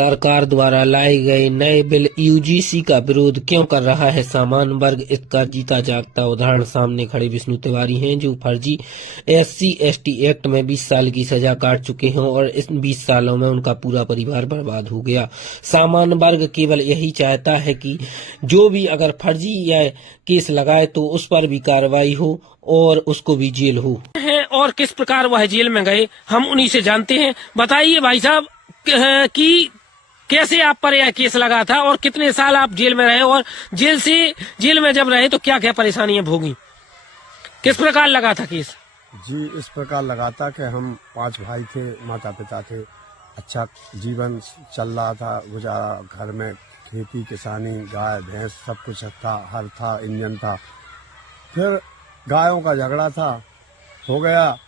सरकार द्वारा लाए गए नए बिल यूजीसी का विरोध क्यों कर रहा है सामान्य वर्ग, इसका जीता जागता उदाहरण सामने खड़े विष्णु तिवारी हैं, जो फर्जी SC/ST एक्ट में 20 साल की सजा काट चुके हैं और इस 20 सालों में उनका पूरा परिवार बर्बाद हो गया। सामान्य वर्ग केवल यही चाहता है कि जो भी अगर फर्जी या केस लगाए तो उस पर भी कार्रवाई हो और उसको भी जेल हो। और किस प्रकार वह जेल में गए हम उन्हीं से जानते हैं। बताइए भाई साहब कि कैसे आप पर यह केस लगा था और कितने साल आप जेल में रहे और जेल में जब रहे तो क्या क्या परेशानियां भोगी, किस प्रकार लगा था केस? जी, इस प्रकार लगा था कि हम 5 भाई थे, माता पिता थे, अच्छा जीवन चल रहा था, गुजारा, घर में खेती किसानी, गाय भैंस सब कुछ था, हर था, इंजन था। फिर गायों का झगड़ा था, हो गया,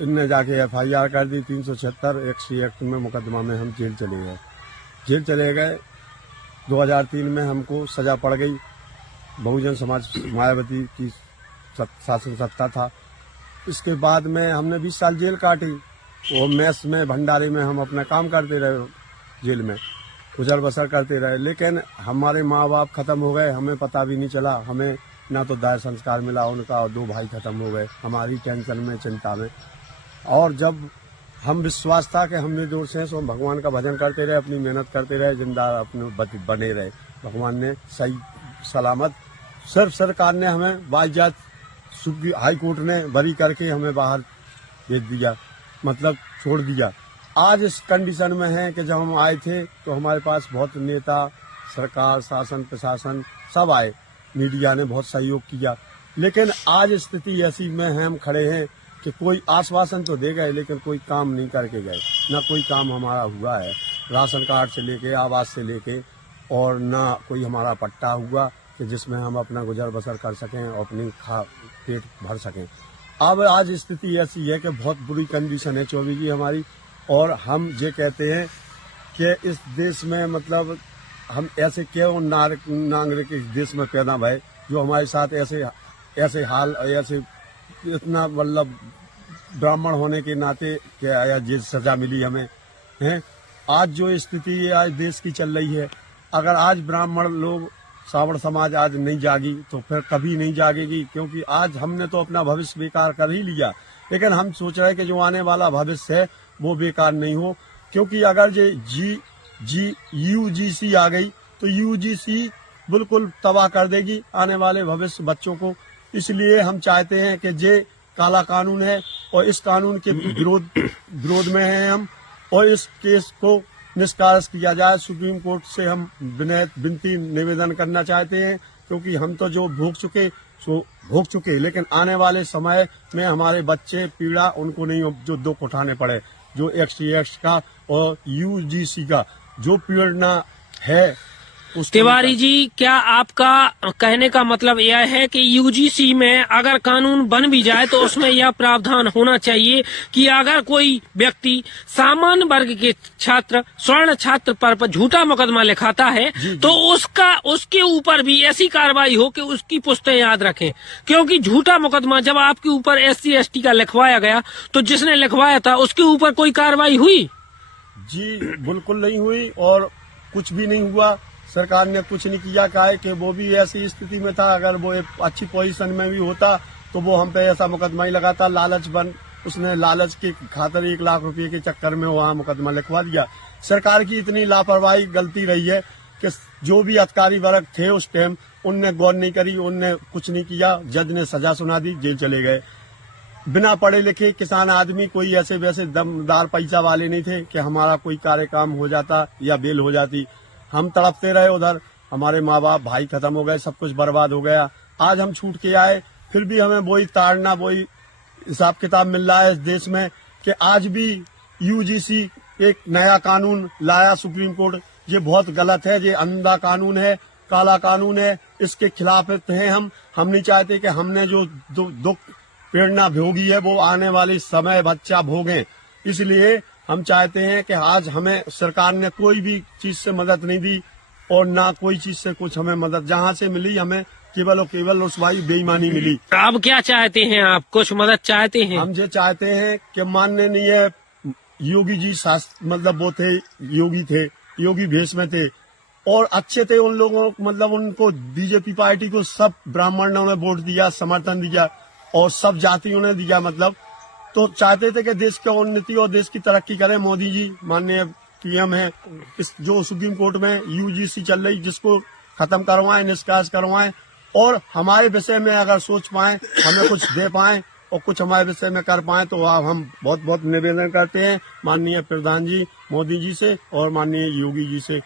इनने जाके FIR कर दी 376 SC एक्ट में मुकदमा में हम जेल चले गए। 2003 में हमको सजा पड़ गई। बहुजन समाज मायावती की शासन सत्ता था। इसके बाद में हमने 20 साल जेल काटी। वो मेस में भंडारे में हम अपना काम करते रहे, जेल में गुजर बसर करते रहे, लेकिन हमारे माँ बाप खत्म हो गए, हमें पता भी नहीं चला। हमें ना तो दाह संस्कार मिला उनका, और 2 भाई खत्म हो गए हमारी टेंशन में, चिंता में। और जब हम विश्वास था कि हम निर्दोष हैं, तो हम भगवान का भजन करते रहे, अपनी मेहनत करते रहे, जिंदा अपने बने रहे। भगवान ने सही सलामत, सिर्फ सरकार ने हमें बाइजात हाई कोर्ट ने बरी करके हमें बाहर भेज दिया, मतलब छोड़ दिया। आज इस कंडीशन में है कि जब हम आए थे तो हमारे पास बहुत नेता, सरकार, शासन, प्रशासन सब आए, मीडिया ने बहुत सहयोग किया, लेकिन आज स्थिति ऐसी में हम खड़े हैं कि कोई आश्वासन तो दे गए लेकिन कोई काम नहीं करके गए। ना कोई काम हमारा हुआ है, राशन कार्ड से लेके, आवास से लेके, और ना कोई हमारा पट्टा हुआ कि जिसमें हम अपना गुजर बसर कर सकें और अपनी पेट भर सकें। अब आज स्थिति ऐसी है कि बहुत बुरी कंडीशन है 24 की हमारी, और हम ये कहते हैं कि इस देश में मतलब हम ऐसे क्यों नागरिक इस देश में पैदा भय, जो हमारे साथ ऐसे हाल, ऐसे इतना मतलब ब्राह्मण होने के नाते क्या ये सजा मिली हमें है। आज जो स्थिति है आज देश की चल रही है, अगर आज ब्राह्मण लोग, सावण समाज आज नहीं जागी तो फिर कभी नहीं जागेगी, क्योंकि आज हमने तो अपना भविष्य बेकार कर ही लिया, लेकिन हम सोच रहे हैं कि जो आने वाला भविष्य है वो बेकार नहीं हो। क्योंकि अगर ये UGC आ गई तो UGC बिल्कुल तबाह कर देगी आने वाले भविष्य बच्चों को। इसलिए हम चाहते हैं कि ये काला कानून है और इस कानून के विरोध में हैं हम, और इस केस को निष्कासित किया जाए। सुप्रीम कोर्ट से हम विनती निवेदन करना चाहते हैं, क्योंकि हम तो जो भोग चुके, लेकिन आने वाले समय में हमारे बच्चे पीड़ा उनको नहीं, जो दुख उठाने पड़े, जो SC का और UGC का जो पीड़ा है। तिवारी जी, क्या आपका कहने का मतलब यह है कि UGC में अगर कानून बन भी जाए तो उसमें यह प्रावधान होना चाहिए कि अगर कोई व्यक्ति सामान्य वर्ग के छात्र, स्वर्ण छात्र पर झूठा मुकदमा लिखाता है तो उसके ऊपर भी ऐसी कार्रवाई हो कि उसकी पुश्तें याद रखें? क्योंकि झूठा मुकदमा जब आपके ऊपर SC/ST का लिखवाया गया तो जिसने लिखवाया था उसके ऊपर कोई कार्रवाई हुई? जी बिल्कुल नहीं हुई, और कुछ भी नहीं हुआ। सरकार ने कुछ नहीं किया। क्या है कि वो भी ऐसी स्थिति में था, अगर वो अच्छी पोजीशन में भी होता तो वो हम पे ऐसा मुकदमा ही लगाता। उसने लालच के खातिर 1 लाख रुपए के चक्कर में वहाँ मुकदमा लिखवा दिया। सरकार की इतनी लापरवाही, गलती रही है कि जो भी अधिकारी वर्ग थे उस टाइम, उनने गौर नहीं करी, उनने कुछ नहीं किया। जज ने सजा सुना दी, जेल चले गए। बिना पढ़े लिखे किसान आदमी, कोई ऐसे वैसे दमदार पैसा वाले नहीं थे कि हमारा कोई कार्य काम हो जाता या बेल हो जाती। हम तड़पते रहे, उधर हमारे माँ बाप, भाई खत्म हो गए, सब कुछ बर्बाद हो गया। आज हम छूट के आए, फिर भी हमें वही ताड़ना, वही हिसाब किताब मिल रहा है इस देश में कि आज भी UGC एक नया कानून लाया सुप्रीम कोर्ट। ये बहुत गलत है, ये अंधा कानून है, काला कानून है, इसके खिलाफ हैं हम नहीं चाहते कि हमने जो दुख प्रेरणा भोगी है वो आने वाले समय बच्चा भोगे। इसलिए हम चाहते हैं कि आज हमें सरकार ने कोई भी चीज से मदद नहीं दी, और ना कोई चीज से कुछ हमें मदद, जहाँ से मिली हमें केवल और केवल रुसवाई, बेईमानी मिली। अब क्या चाहते हैं आप? कुछ मदद चाहते हैं? हम ये चाहते हैं कि माननीय योगी जी मतलब वो थे, योगी थे, योगी भेष में थे और अच्छे थे उन लोगों, मतलब उनको बीजेपी पार्टी को सब ब्राह्मणों ने वोट दिया, समर्थन दिया और सब जातियों ने दिया, मतलब तो चाहते थे कि देश की उन्नति और देश की तरक्की करें। मोदी जी माननीय पीएम है, इस जो सुप्रीम कोर्ट में यूजीसी चल रही जिसको खत्म करवाएं, निष्कास करवाएं और हमारे विषय में अगर सोच पाएं, हमें कुछ दे पाएं और कुछ हमारे विषय में कर पाएं तो हम बहुत बहुत निवेदन करते हैं माननीय प्रधान जी मोदी जी से और माननीय योगी जी से